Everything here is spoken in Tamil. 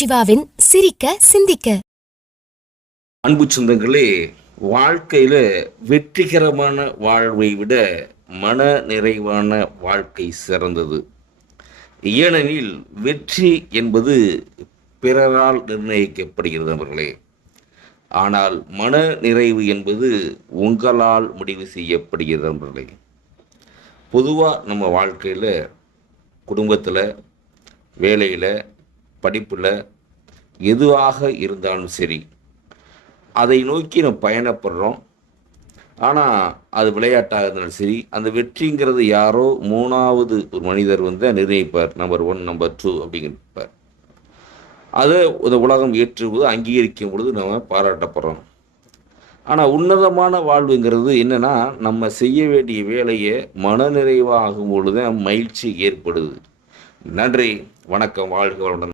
சிவாவின் சிரிக்க சிந்திக்க. அன்பு சொந்தங்களே, வாழ்க்கையில வெற்றிகரமான வாழ்வை விட மன நிறைவான வாழ்க்கை சிறந்தது. ஏனெனில் வெற்றி என்பது பிறரால் நிர்ணயிக்கப்படுகிறது நண்பர்களே. ஆனால் மன நிறைவு என்பது உங்களால் முடிவு செய்யப்படுகிறது நண்பர்களே. பொதுவாக நம்ம வாழ்க்கையில், குடும்பத்தில், வேலையில், படிப்பில் எதுவாக இருந்தாலும் சரி, அதை நோக்கி நம்ம பயணப்படுறோம். ஆனால் அது விளையாட்டாக இருந்தாலும் சரி, அந்த வெற்றிங்கிறது யாரோ மூணாவது ஒரு மனிதர் நிர்ணயிப்பார். Number 1, number 2 அப்படிங்கிறப்பார். அதை இந்த உலகம் ஏற்றுவது, அங்கீகரிக்கும் பொழுது நம்ம பாராட்டப்படுறோம். ஆனால் உன்னதமான வாழ்வுங்கிறது என்னென்னா, நம்ம செய்ய வேண்டிய வேலையை மனநிறைவாகும் பொழுது மகிழ்ச்சி ஏற்படுது. நன்றி, வணக்கம், வாழ்க வளமுடன்.